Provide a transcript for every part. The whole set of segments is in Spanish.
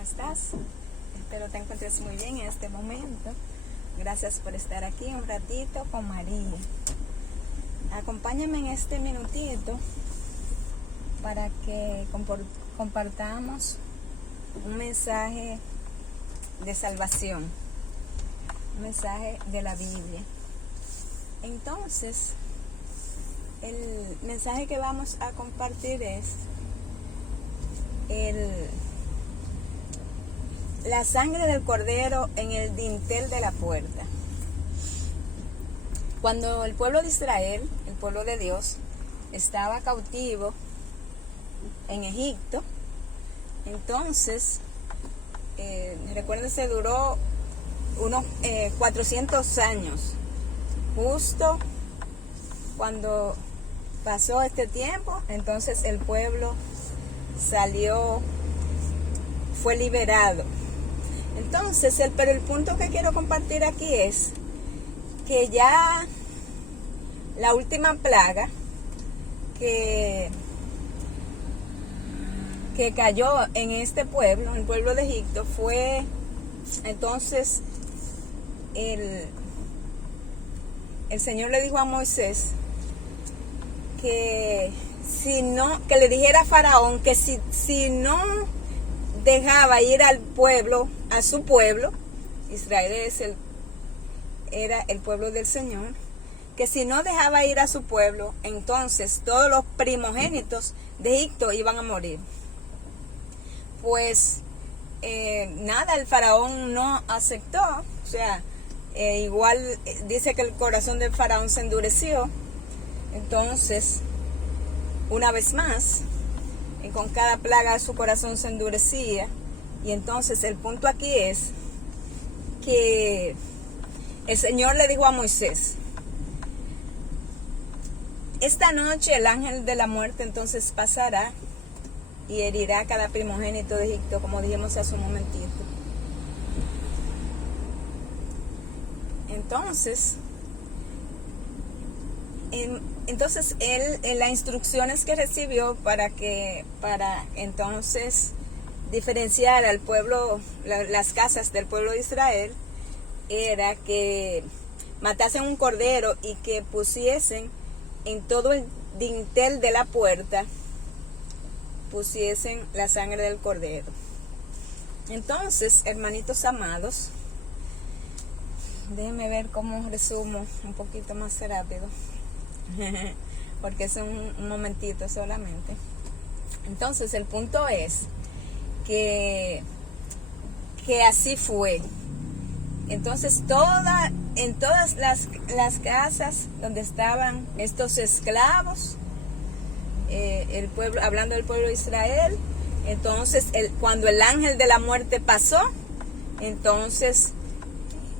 ¿cómo estás? Espero te encuentres muy bien en este momento. Gracias por estar aquí un ratito con María. Acompáñame en este minutito para que compartamos un mensaje de salvación, un mensaje de la Biblia. Entonces, el mensaje que vamos a compartir es la sangre del cordero en el dintel de la puerta. Cuando el pueblo de Israel, el pueblo de Dios, estaba cautivo en Egipto, entonces, recuérdense, duró unos 400 años. Justo cuando pasó este tiempo, entonces el pueblo salió, fue liberado. Entonces, pero el punto que quiero compartir aquí es que ya la última plaga que cayó en este pueblo, el pueblo de Egipto, fue entonces el Señor le dijo a Moisés que le dijera a Faraón que si no dejaba ir al pueblo, a su pueblo, Israel era el pueblo del Señor, que si no dejaba ir a su pueblo, entonces todos los primogénitos de Egipto iban a morir. Pues nada, el faraón no aceptó, o sea, igual dice que el corazón del faraón se endureció. Entonces, una vez más, y con cada plaga su corazón se endurecía. Y entonces el punto aquí es que el Señor le dijo a Moisés: esta noche el ángel de la muerte entonces pasará y herirá a cada primogénito de Egipto, como dijimos hace un momentito. Entonces él, en las instrucciones que recibió para entonces diferenciar al pueblo, las casas del pueblo de Israel, era que matasen un cordero y que pusiesen en todo el dintel de la puerta, pusiesen la sangre del cordero. Entonces, hermanitos amados, déjenme ver cómo resumo un poquito más rápido, porque es un momentito solamente. Entonces, el punto es que así fue. Entonces, en todas las casas donde estaban estos esclavos, el pueblo, hablando del pueblo de Israel, entonces cuando el ángel de la muerte pasó, entonces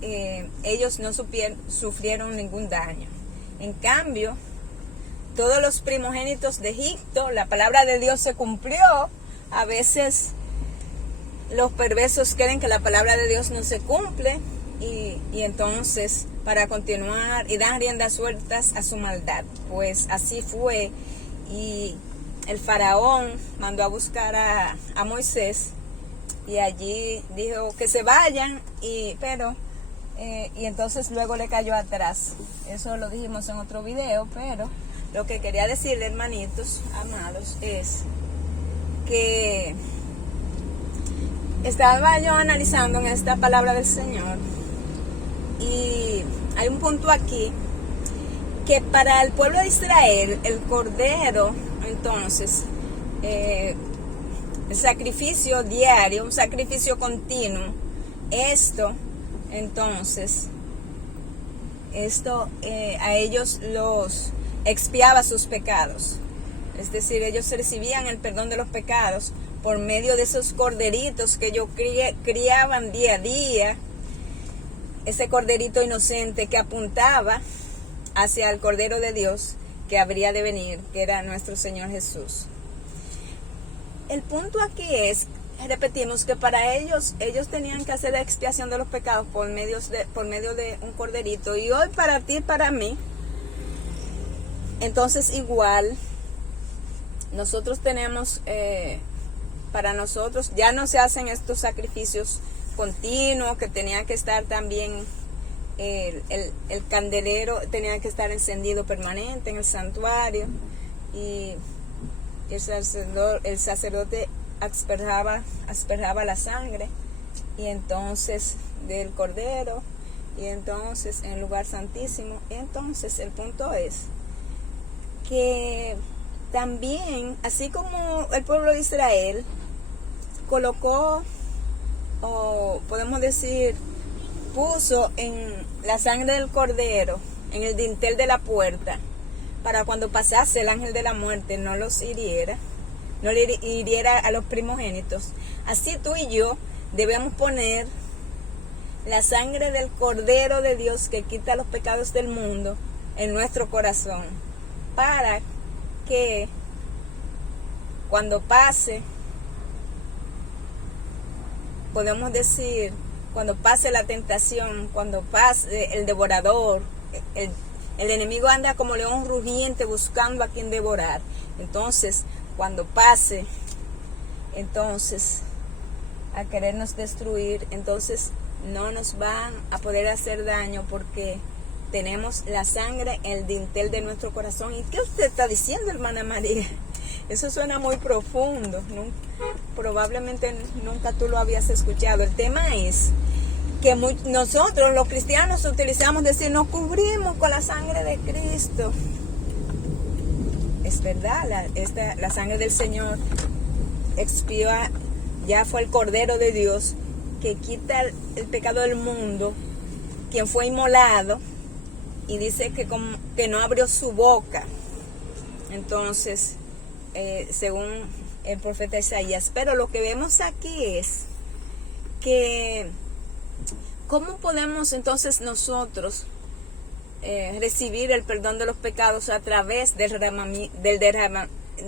ellos no sufrieron ningún daño. En cambio, todos los primogénitos de Egipto, la palabra de Dios se cumplió. A veces los perversos creen que la palabra de Dios no se cumple y entonces para continuar y dan riendas sueltas a su maldad. Pues así fue, y el faraón mandó a buscar a Moisés y allí dijo que se vayan, y entonces luego le cayó atrás. Eso lo dijimos en otro video, pero lo que quería decirle, hermanitos amados, es que estaba yo analizando en esta palabra del Señor, y hay un punto aquí que para el pueblo de Israel, el cordero, entonces, el sacrificio diario, un sacrificio continuo, a ellos los expiaba sus pecados. Es decir, ellos recibían el perdón de los pecados por medio de esos corderitos que ellos criaban día a día, ese corderito inocente que apuntaba hacia el Cordero de Dios que habría de venir, que era nuestro Señor Jesús. El punto aquí es, repetimos, que para ellos tenían que hacer la expiación de los pecados por medio de un corderito. Y hoy para ti, para mí, entonces igual, nosotros tenemos para nosotros. Ya no se hacen estos sacrificios continuos, que tenía que estar también el candelero, tenía que estar encendido permanente en el santuario, y el sacerdote asperjaba la sangre, y entonces del cordero, y entonces en el lugar santísimo. Y entonces el punto es que también, así como el pueblo de Israel colocó, o podemos decir, puso en la sangre del cordero en el dintel de la puerta, para cuando pasase el ángel de la muerte no los hiriera, no le hiriera a los primogénitos. Así tú y yo debemos poner la sangre del Cordero de Dios que quita los pecados del mundo en nuestro corazón, para que cuando pase, podemos decir, cuando pase la tentación, cuando pase el devorador, el enemigo anda como león rugiente buscando a quien devorar. Entonces, cuando pase, entonces, a querernos destruir, entonces no nos van a poder hacer daño, porque tenemos la sangre en el dintel de nuestro corazón. ¿Y qué usted está diciendo, hermana María? Eso suena muy profundo. Probablemente nunca tú lo habías escuchado. El tema es que nosotros los cristianos utilizamos decir, nos cubrimos con la sangre de Cristo. Es verdad, la sangre del Señor expió, ya fue el Cordero de Dios que quita el pecado del mundo, quien fue inmolado, y dice que no abrió su boca. Entonces, según el profeta Isaías. Pero lo que vemos aquí es que ¿cómo podemos entonces nosotros recibir el perdón de los pecados a través del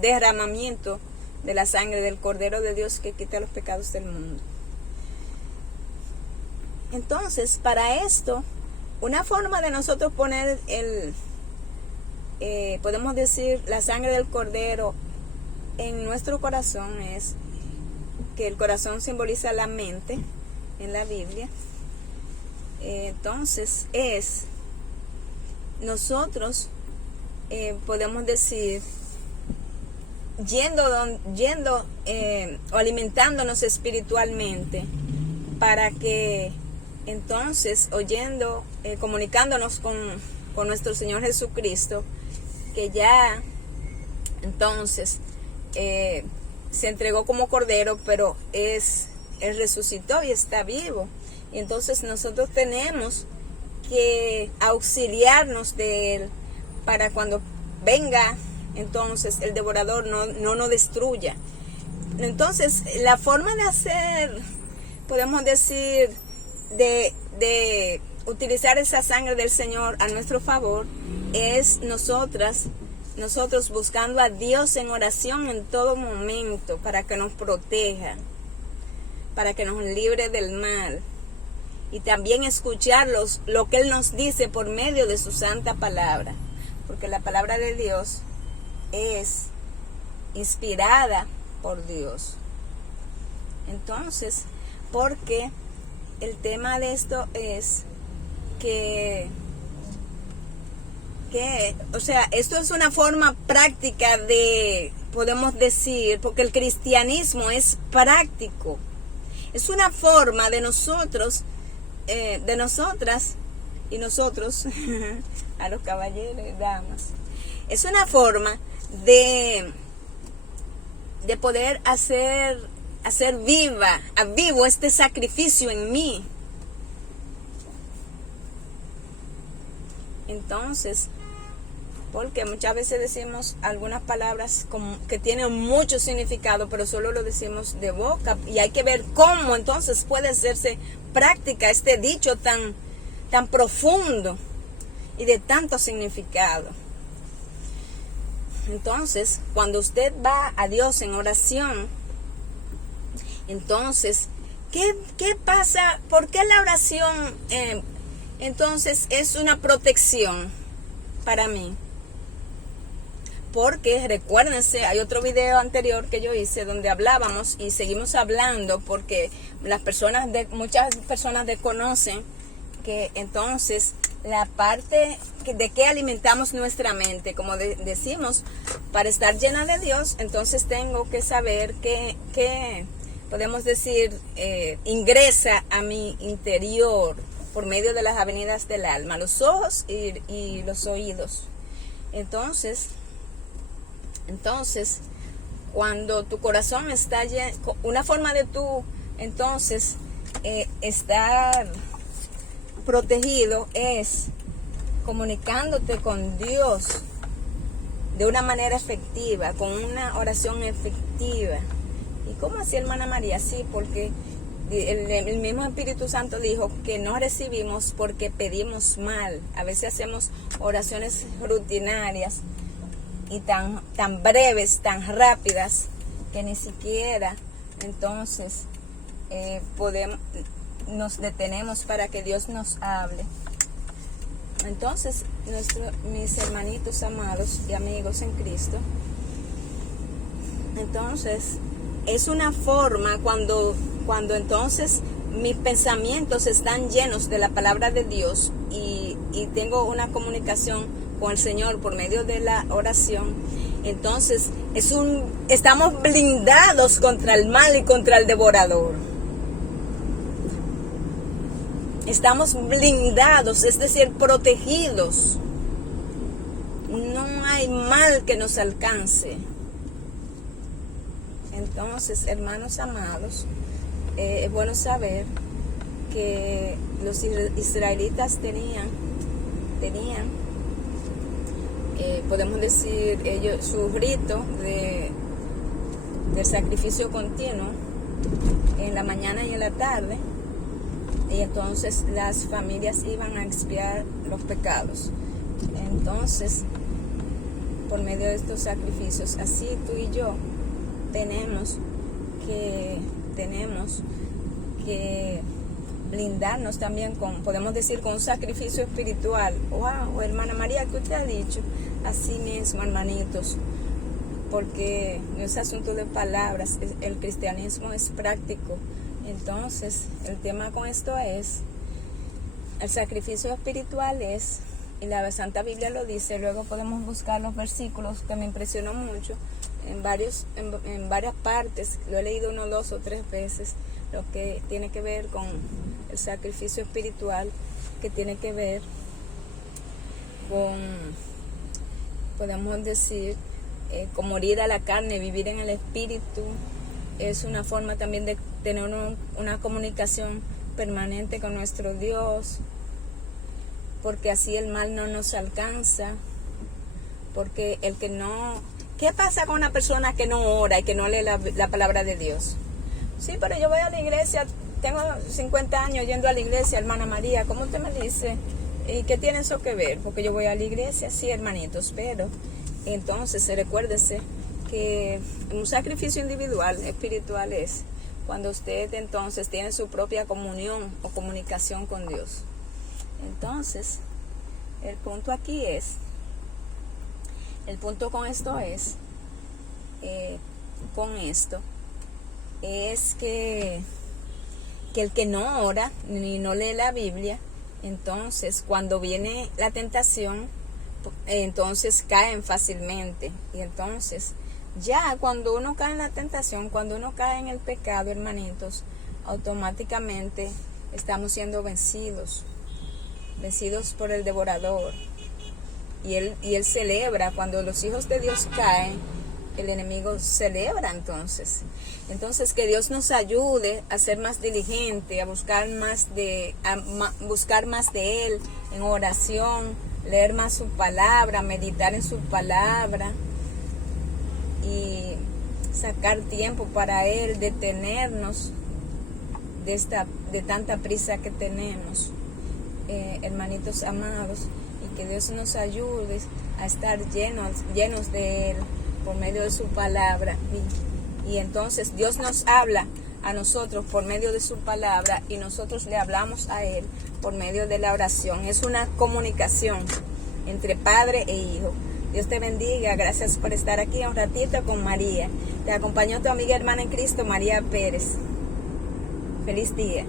derramamiento de la sangre del Cordero de Dios que quita los pecados del mundo? Entonces, para esto, una forma de nosotros poner podemos decir, la sangre del Cordero en nuestro corazón, es que el corazón simboliza la mente en la Biblia. Entonces nosotros podemos decir, yendo o alimentándonos espiritualmente, para que entonces, oyendo, comunicándonos con nuestro Señor Jesucristo, que ya entonces se entregó como cordero, pero Él resucitó y está vivo. Y entonces nosotros tenemos que auxiliarnos de Él, para cuando venga entonces el devorador no nos destruya. Entonces, la forma de hacer, podemos decir, de utilizar esa sangre del Señor a nuestro favor, es nosotros buscando a Dios en oración en todo momento, para que nos proteja, para que nos libre del mal, y también escuchar lo que Él nos dice por medio de su santa palabra, porque la palabra de Dios es inspirada por Dios. Entonces, porque el tema de esto es que o sea, esto es una forma práctica de, podemos decir, porque el cristianismo es práctico, es una forma de nosotros, de nosotras y nosotros, a los caballeros y damas, es una forma de poder hacer vivo este sacrificio en mí. Entonces, porque muchas veces decimos algunas palabras que tienen mucho significado, pero solo lo decimos de boca, y hay que ver cómo entonces puede hacerse práctica este dicho tan profundo y de tanto significado. Entonces, cuando usted va a Dios en oración, entonces, ¿qué pasa? ¿Por qué la oración entonces es una protección para mí? porque recuérdense, hay otro video anterior que yo hice donde hablábamos y seguimos hablando porque muchas personas desconocen que entonces la parte de que alimentamos nuestra mente, como decimos, para estar llena de Dios, entonces tengo que saber que podemos decir, ingresa a mi interior por medio de las avenidas del alma, los ojos y los oídos. Entonces, cuando tu corazón está lleno, una forma de tú, entonces, estar protegido es comunicándote con Dios de una manera efectiva, con una oración efectiva. ¿Y cómo hacía hermana María? Sí, porque el mismo Espíritu Santo dijo que no recibimos porque pedimos mal. A veces hacemos oraciones rutinarias y tan breves, tan rápidas, que ni siquiera entonces nos detenemos para que Dios nos hable. Entonces, mis hermanitos amados y amigos en Cristo, entonces es una forma cuando entonces mis pensamientos están llenos de la palabra de Dios y tengo una comunicación con el Señor por medio de la oración. Entonces estamos blindados contra el mal y contra el devorador. Estamos blindados, es decir, protegidos. No hay mal que nos alcance. Entonces, hermanos amados, es bueno saber que los israelitas tenían podemos decir, su rito del sacrificio continuo en la mañana y en la tarde, y entonces las familias iban a expiar los pecados. Entonces, por medio de estos sacrificios, así tú y yo tenemos que blindarnos también podemos decir, con un sacrificio espiritual. Wow, hermana María, ¿qué usted ha dicho? Así mismo, hermanitos, porque no es asunto de palabras, el cristianismo es práctico. Entonces, el tema con esto es, el sacrificio espiritual es, y la Santa Biblia lo dice, luego podemos buscar los versículos que me impresionó mucho, en varias partes, lo he leído 1, 2 o 3 veces, lo que tiene que ver con el sacrificio espiritual, que tiene que ver con, podemos decir, con morir a la carne, vivir en el espíritu. Es una forma también de tener una comunicación permanente con nuestro Dios, porque así el mal no nos alcanza, porque ¿qué pasa con una persona que no ora y que no lee la palabra de Dios? Sí, pero yo voy a la iglesia, tengo 50 años yendo a la iglesia, hermana María, ¿cómo usted me dice? ¿Y qué tiene eso que ver? Porque yo voy a la iglesia, sí, hermanitos, pero entonces recuérdese que un sacrificio individual, espiritual, es cuando usted entonces tiene su propia comunión o comunicación con Dios. Entonces, el punto con esto es, es que el que no ora ni no lee la Biblia, entonces cuando viene la tentación, entonces caen fácilmente. Y entonces ya cuando uno cae en la tentación, cuando uno cae en el pecado, hermanitos, automáticamente estamos siendo vencidos por el devorador. Y él celebra cuando los hijos de Dios caen. El enemigo celebra entonces. Entonces, que Dios nos ayude a ser más diligente, a buscar más de Él en oración, leer más su palabra, meditar en su palabra y sacar tiempo para Él, detenernos de tanta prisa que tenemos, hermanitos amados, y que Dios nos ayude a estar llenos de Él por medio de su palabra. Y entonces Dios nos habla a nosotros por medio de su palabra y nosotros le hablamos a Él por medio de la oración. Es una comunicación entre padre e hijo. Dios te bendiga. Gracias por estar aquí un ratito con María. Te acompañó tu amiga hermana en Cristo, María Pérez. Feliz día.